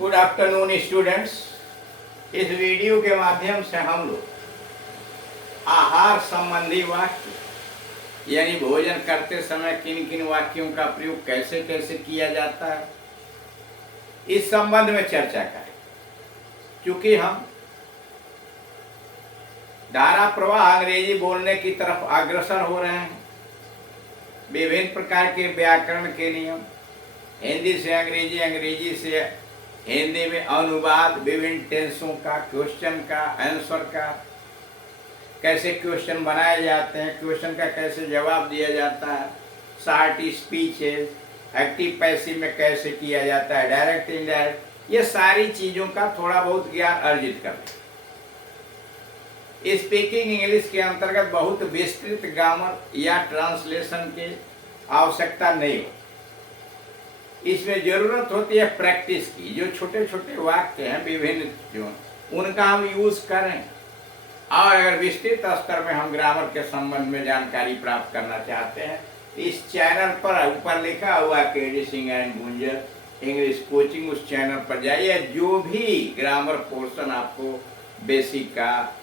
Good afternoon students. इस video के माध्यम से हम लोग आहार संबंधी वाक्य यानी भोजन करते समय किन किन वाक्यों का प्रयोग कैसे कैसे किया जाता है इस संबंध में चर्चा करें। क्योंकि हम धारा प्रवाह अंग्रेजी बोलने की तरफ अग्रसर हो रहे हैं। विभिन्न प्रकार के व्याकरण के नियम, हिंदी से अंग्रेजी, अंग्रेजी से हिंदी में अनुवाद, विभिन्न टेंसों का, क्वेश्चन का, आंसर का, कैसे क्वेश्चन बनाए जाते हैं, क्वेश्चन का कैसे जवाब दिया जाता है, शॉर्ट स्पीचेस, एक्टिव पैसिव में कैसे किया जाता है, डायरेक्ट इनडायरेक्ट, ये सारी चीज़ों का थोड़ा बहुत ज्ञान अर्जित करें। स्पीकिंग इंग्लिश के अंतर्गत बहुत विस्तृत ग्रामर या ट्रांसलेशन की आवश्यकता नहीं हो। इसमें जरूरत होती है प्रैक्टिस की। जो छोटे छोटे वाक्य हैं विभिन्न जो उनका हम यूज करें, और अगर विस्तृत स्तर में हम ग्रामर के संबंध में जानकारी प्राप्त करना चाहते हैं इस चैनल पर ऊपर लिखा हुआ KD Singh and Guntur English coaching, उस चैनल पर जाइए। जो भी ग्रामर पोर्शन आपको बेसिक का,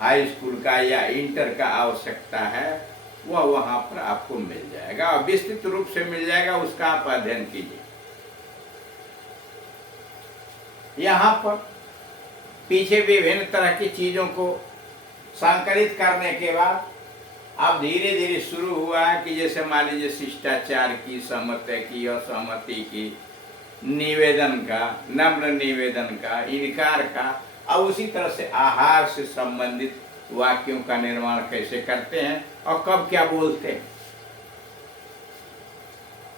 हाई स्कूल का या इंटर का आवश्यकता है वह वहाँ पर आपको मिल जाएगा और विस्तृत रूप से मिल जाएगा, उसका आप अध्ययन कीजिए। यहाँ पर पीछे विभिन्न तरह की चीज़ों को संकलित करने के बाद अब धीरे धीरे शुरू हुआ है कि जैसे मान लीजिए शिष्टाचार की, सहमति की, असहमति की, निवेदन का, नम्र निवेदन का, इनकार का, और उसी तरह से आहार से संबंधित वाक्यों का निर्माण कैसे करते हैं और कब क्या बोलते हैं।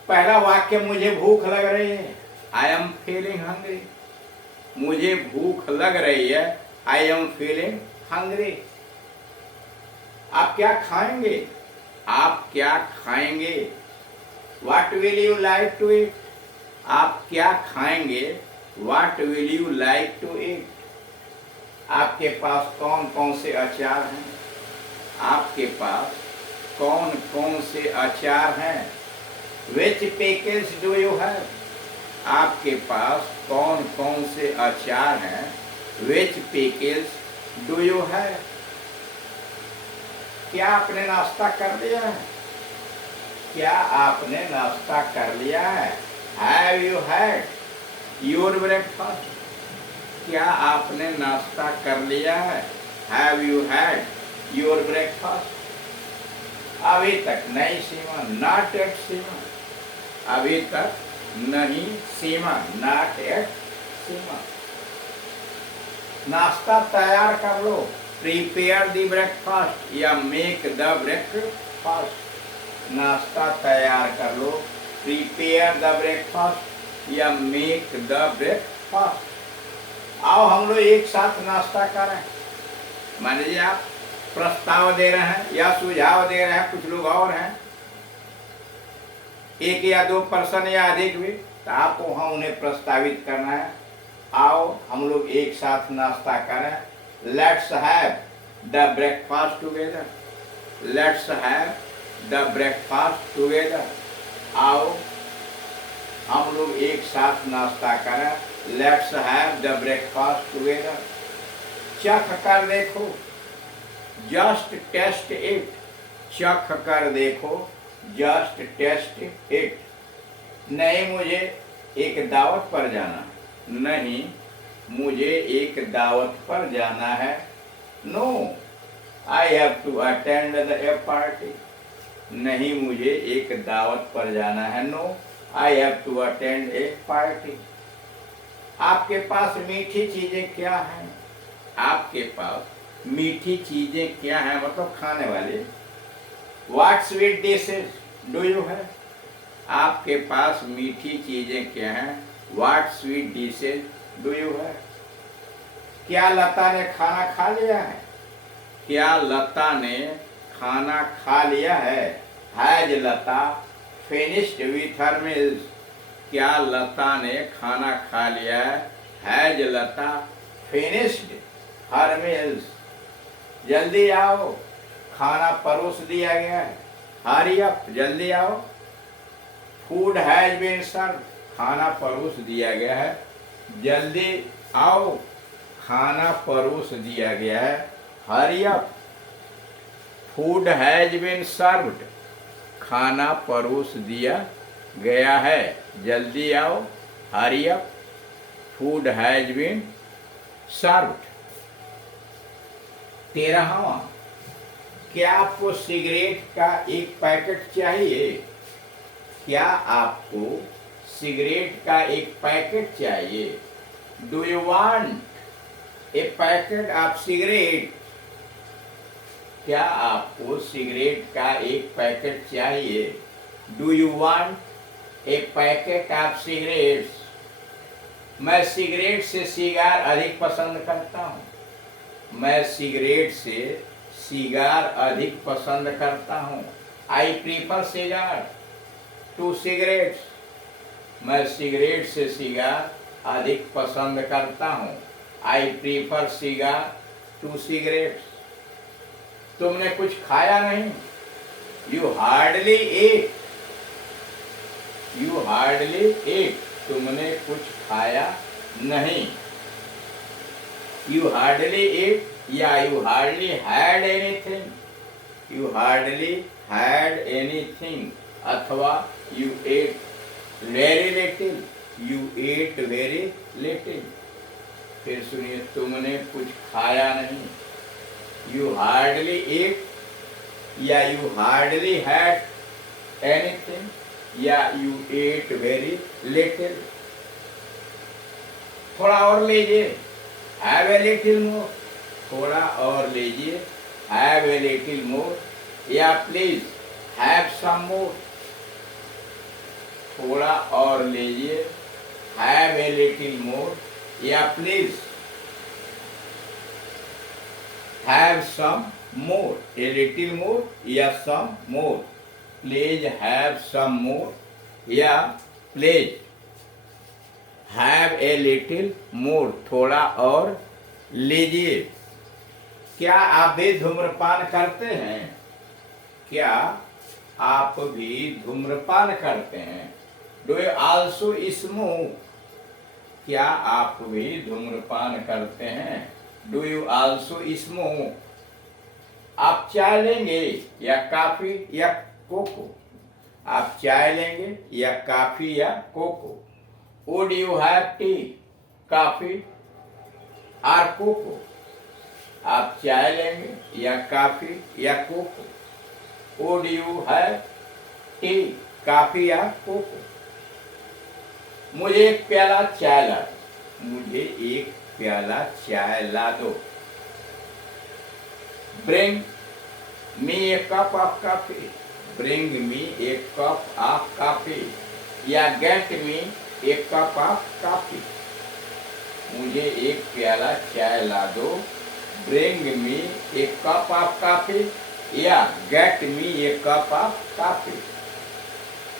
पहला वाक्य, मुझे भूख लग रही है, आई एम फीलिंग हंग्री। मुझे भूख लग रही है, आई एम फीलिंग हंग्री। आप क्या खाएंगे, आप क्या खाएंगे। What will you like to eat. आप क्या खाएंगे, what will you like to eat. आपके पास कौन कौन से अचार हैं, आपके पास कौन कौन से अचार हैं। Which pickles do you have. आपके पास कौन कौन से अचार हैं, which pickles do you have. क्या आपने नाश्ता कर लिया है, क्या आपने नाश्ता कर लिया है। Have you had your breakfast. क्या आपने नाश्ता कर लिया है, have you had your breakfast. अभी तक नहीं सीमा, नॉट एट सीमा। अभी तक नहीं सीमा, नॉट एट सीमा। नाश्ता तैयार कर लो, प्रिपेयर द ब्रेकफास्ट या मेक द ब्रेकफास्ट। नाश्ता तैयार कर लो, प्रिपेयर द ब्रेकफास्ट या मेक द ब्रेकफास्ट। आओ हम लोग एक साथ नाश्ता करें। मान लीजिए आप प्रस्ताव दे रहे हैं या सुझाव दे रहे हैं, कुछ लोग और हैं, एक या दो पर्सन या अधिक भी, तो आपको वहाँ उन्हें प्रस्तावित करना है। आओ हम लोग एक साथ नाश्ता करें। Let's have the breakfast together. Let's have the breakfast together. आओ हम लोग एक साथ नाश्ता करें। Let's have the breakfast together. चख कर देखो, जस्ट टेस्ट इट। चख कर देखो, जस्ट टेस्ट इट। नहीं मुझे एक दावत पर जाना है, नहीं मुझे एक दावत पर जाना है। No I have to attend the party. नहीं मुझे एक दावत पर जाना है। No I have to attend a party. आपके पास मीठी चीजें क्या हैं, आपके पास मीठी चीजें क्या हैं, मतलब खाने वाले। What sweet dishes do you have. आपके पास मीठी चीजें क्या हैं, what sweet dishes do you have. क्या लता ने खाना खा लिया है, क्या लता ने खाना खा लिया है। Has Lata finished with her meals. क्या लता ने खाना खा लिया है, has Lata finished her meals. जल्दी आओ, खाना परोस दिया गया है। हरी अप, जल्दी आओ। फूड हैज बीन सर्व। खाना परोस दिया गया है। जल्दी आओ, खाना परोस दिया गया है। Hurry up, food has been served, खाना परोस दिया गया है। जल्दी आओ, hurry up, food has been served. 13वां, क्या आपको सिगरेट का एक पैकेट चाहिए? क्या आपको सिगरेट का एक पैकेट चाहिए? Do you want a packet of cigarette? क्या आपको सिगरेट का एक पैकेट चाहिए? Do you want a packet of cigarettes? मैं सिगरेट से सिगार अधिक पसंद करता हूँ। मैं सिगरेट से सिगार अधिक पसंद करता हूँ। I prefer cigar to cigarettes. मैं सिगरेट से सिगार अधिक पसंद करता हूँ। I prefer cigar to cigarettes. तुमने कुछ खाया नहीं? You hardly ate. You hardly ate, तुमने कुछ खाया नहीं। यू हार्डली एट या you hardly had anything. You hardly had anything अथवा you ate very little. You ate very little. फिर सुनिए, तुमने कुछ खाया नहीं। यू हार्डली एट या यू हार्डली हैड एनीथिंग या यू एट वेरी लिटिल। थोड़ा और लीजिए, हैव ए लिटिल मोर। थोड़ा और लीजिए, हैव ए लिटिल मोर या प्लीज हैव सम मोर। थोड़ा और लीजिए, हैव ए लिटिल मोर या please have some more. A little more या some more. Please have some more या please have a little more. थोड़ा और लीजिए। क्या आप भी धूम्रपान करते हैं? क्या आप भी धूम्रपान करते हैं? Do you also smoke? क्या आप भी धूम्रपान करते हैं? Do you also smoke? आप चाय लेंगे या कॉफी या कोको? आप चाय लेंगे या कॉफी या cocoa? Would you have tea, coffee और कोको? आप चाय लेंगे या कॉफी या cocoa? Would you have tea, coffee या कोको? मुझे एक प्याला चाय ला दो। मुझे एक प्याला चाय ला दो। Bring me a cup of coffee. Bring me a cup of coffee या get me a cup of coffee. मुझे एक प्याला चाय ला दो। Bring me a cup of coffee या get me a cup of coffee.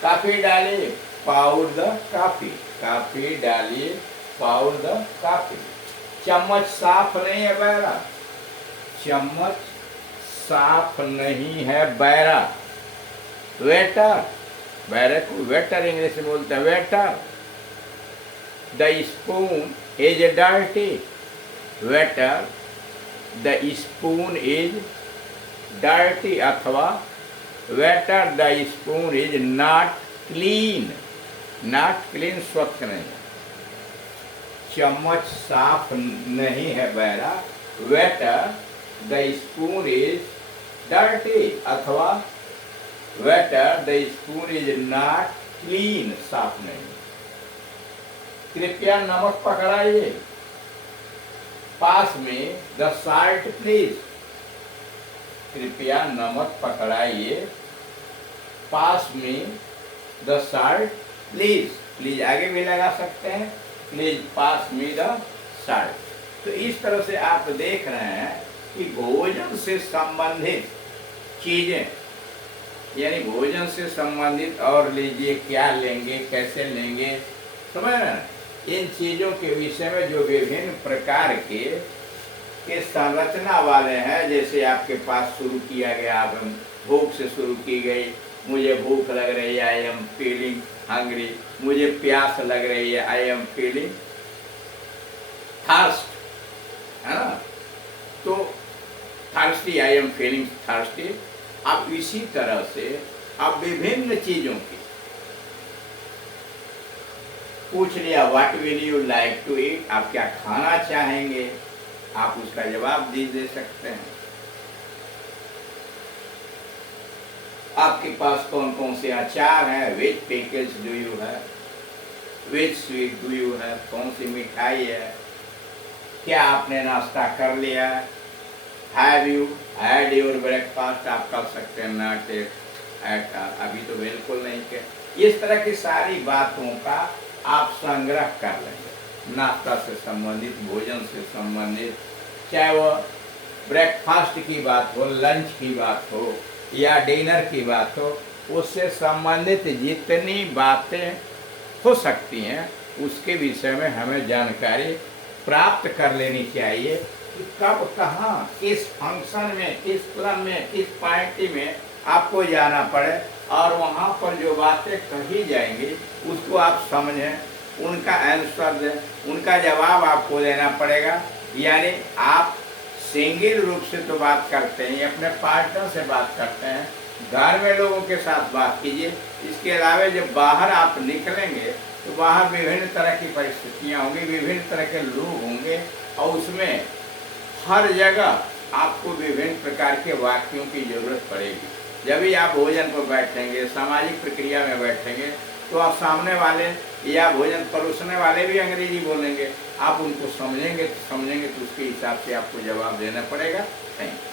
Coffee डालिए, pour the coffee. Coffee डालिए, पाउड द कॉफी। चम्मच साफ नहीं है बैरा। चम्मच साफ नहीं है बैरा। वेटर, बैरा को वेटर इंग्लिश में बोलते हैं, waiter. The spoon is dirty. Waiter, the spoon is dirty अथवा waiter the spoon is not clean. Not clean, स्वच्छ नहीं। चम्मच साफ नहीं है बैरा। Waiter the spoon is dirty अथवा waiter the spoon is not clean, साफ नहीं। कृपया नमक पकड़ाइए। पास में द साल्ट प्लीज। कृपया नमक पकड़ाइए। पास में द साल्ट प्लीज। प्लीज आगे भी लगा सकते हैं। प्लीज पास में द साल्ट। तो इस तरह से आप देख रहे हैं कि भोजन से संबंधित चीजें, यानी भोजन से संबंधित और लीजिए क्या लेंगे, कैसे लेंगे, समझ रहे हैं। इन चीजों के विषय में जो विभिन्न प्रकार के संरचना वाले हैं, जैसे आपके पास शुरू किया गया, अब भूख से शुरू की गई। मुझे भूख लग रही है, आई एम फीलिंग हंग्री। मुझे प्यास लग रही है, आई एम फीलिंग थर्स्ट, है ना? तो thirsty, I am feeling thirsty. अब इसी तरह से अब विभिन्न चीजों की पूछ लिया, what will you like to eat, आप क्या खाना चाहेंगे, आप उसका जवाब दे सकते हैं। आपके पास कौन कौन से अचार हैं, which pickles do you have, which sweet do you have, कौन सी मिठाई है, क्या आपने नाश्ता कर लिया, have you had your breakfast, आप कर सकते हैं नॉट एट, अभी तो बिल्कुल नहीं के। इस तरह की सारी बातों का आप संग्रह कर लेंगे, नाश्ता से संबंधित, भोजन से संबंधित, चाहे वो ब्रेकफास्ट की बात हो, लंच की बात हो या डिनर की बात हो, उससे संबंधित जितनी बातें हो सकती हैं उसके विषय में हमें जानकारी प्राप्त कर लेनी चाहिए कि कब कहाँ किस फंक्शन में, किस प्लान में, किस पार्टी में आपको जाना पड़े, और वहाँ पर जो बातें कही जाएंगी उसको आप समझें, उनका आंसर दें, उनका जवाब आपको देना पड़ेगा। यानी आप सिंगल रूप से तो बात करते हैं, अपने पार्टनर से बात करते हैं, घर में लोगों के साथ बात कीजिए। इसके अलावा जब बाहर आप निकलेंगे तो बाहर विभिन्न तरह की परिस्थितियाँ होंगी, विभिन्न तरह के लोग होंगे, और उसमें हर जगह आपको विभिन्न प्रकार के वाक्यों की जरूरत पड़ेगी। जब भी आप भोजन पर बैठेंगे, सामाजिक प्रक्रिया में बैठेंगे, तो आप सामने वाले या भोजन परोसने वाले भी अंग्रेजी बोलेंगे, आप उनको समझेंगे तो उसके हिसाब से आपको जवाब देना पड़ेगा। Thank you.